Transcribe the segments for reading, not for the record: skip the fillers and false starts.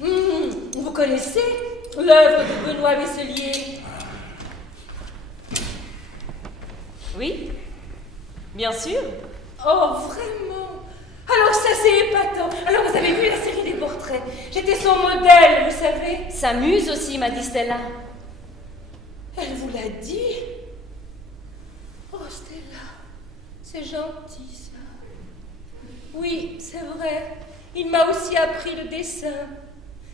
Vous connaissez l'œuvre de Benoît Vesselier? Oui, bien sûr. Oh, vraiment? Alors ça, c'est épatant. Alors vous avez vu la série des portraits? J'étais son modèle, vous savez. Ça muse aussi, m'a dit Stella. Elle vous l'a dit? Oh, Stella, c'est gentil, ça. Oui, c'est vrai. Il m'a aussi appris le dessin.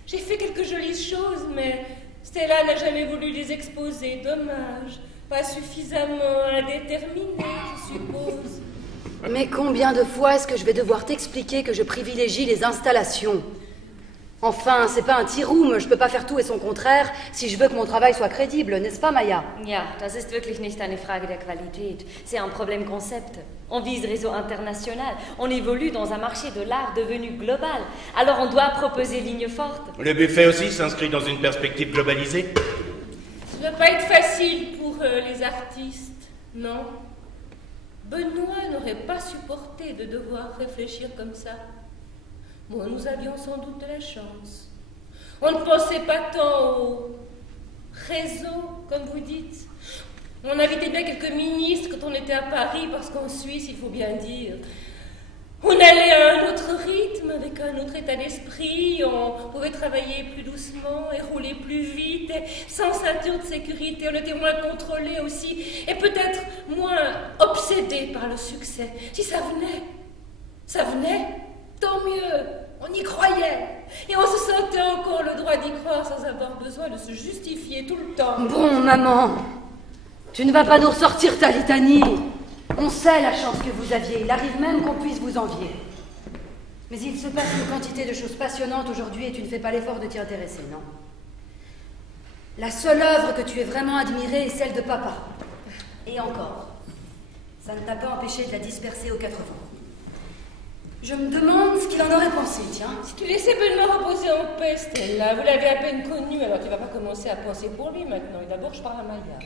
J'ai fait quelques jolies choses, mais Stella n'a jamais voulu les exposer. Dommage. Pas suffisamment indéterminée, je suppose. Mais combien de fois est-ce que je vais devoir t'expliquer que je privilégie les installations? Enfin, c'est pas un tea room, je peux pas faire tout et son contraire si je veux que mon travail soit crédible, n'est-ce pas, Maya? Ja, das ist wirklich nicht eine Frage der Qualität. C'est un problème concept. On vise réseau international. On évolue dans un marché de l'art devenu global. Alors on doit proposer ligne forte. Le buffet aussi s'inscrit dans une perspective globalisée. Ça ne va pas être facile pour les artistes, non? Benoît n'aurait pas supporté de devoir réfléchir comme ça. Bon, nous avions sans doute de la chance. On ne pensait pas tant au réseau, comme vous dites. On invitait bien quelques ministres quand on était à Paris, parce qu'en Suisse, il faut bien dire, on allait à un autre rythme, avec un autre état d'esprit, on pouvait travailler plus doucement et rouler plus vite, et sans ceinture de sécurité, on était moins contrôlés aussi, et peut-être moins obsédés par le succès. Si ça venait, tant mieux, on y croyait, et on se sentait encore le droit d'y croire sans avoir besoin de se justifier tout le temps. Bon, maman, tu ne vas pas nous ressortir ta litanie. On sait la chance que vous aviez, il arrive même qu'on puisse vous envier. Mais il se passe une quantité de choses passionnantes aujourd'hui et tu ne fais pas l'effort de t'y intéresser, non? La seule œuvre que tu aies vraiment admirée est celle de papa. Et encore, ça ne t'a pas empêché de la disperser aux 4 vents. Je me demande ce qu'il en aurait pensé, tiens. Si tu laissais Benoît reposer en paix, Stella, vous l'avez à peine connu, alors tu vas pas commencer à penser pour lui maintenant. Et d'abord, je parle à Maya.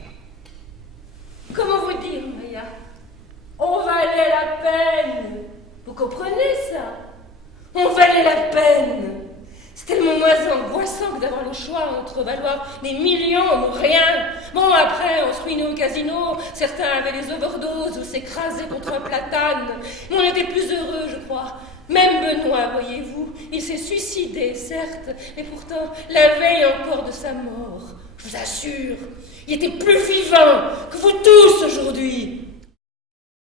Comment vous dire, Maya? On valait la peine. Vous comprenez ça? On valait la peine. C'est tellement moins angoissant que d'avoir le choix entre valoir des millions ou rien. Bon, après, on se ruinait au casino, certains avaient des overdoses ou s'écrasaient contre un platane. Mais on était plus heureux, je crois. Même Benoît, voyez-vous, il s'est suicidé, certes, mais pourtant, la veille encore de sa mort, je vous assure, il était plus vivant que vous tous aujourd'hui.